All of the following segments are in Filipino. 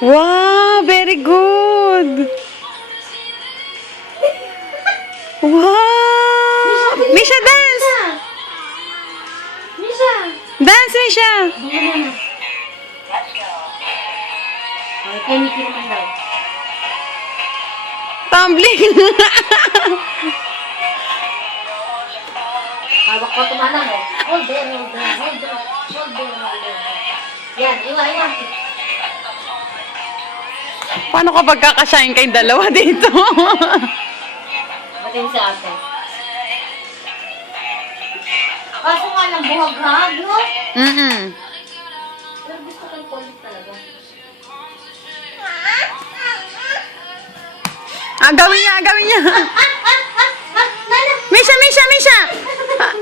Wow, very good. Wow. Misha, dance. Misha! Dance, Misha. Bunga na. Okay, kay Mickey naman daw. Tumbling. Hawak ko tumanang eh. Hold there, hold there, hold there, hold there, hold there. Yan, iwa. Paano kapag kakasyahin kayong dalawa dito? Batin sa ate. Kaso nga lang buhag-hag, no? Pero gusto ko yung polit talaga. Gawin niya. Nana! Misha.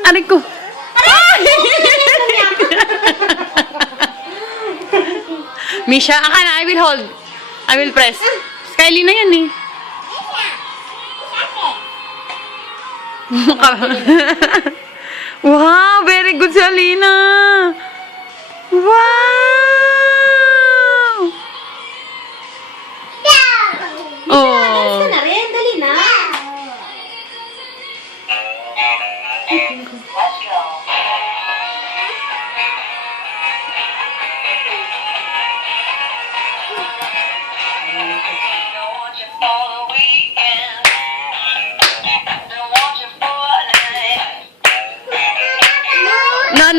Aray ko. Misha, akala, I will hold. I will press. Skyly na yan eh. Wow, very good si Alina. Wow. Dance Oh. ka na rin, dali na.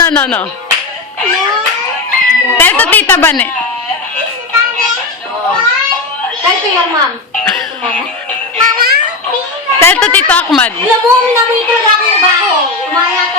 No. Tell to Tita Bane. Try to your mom. Ito, mama. Tell to Tito Ahmad. Alam mo, namoy talaga ako ng baho. Kumaya ka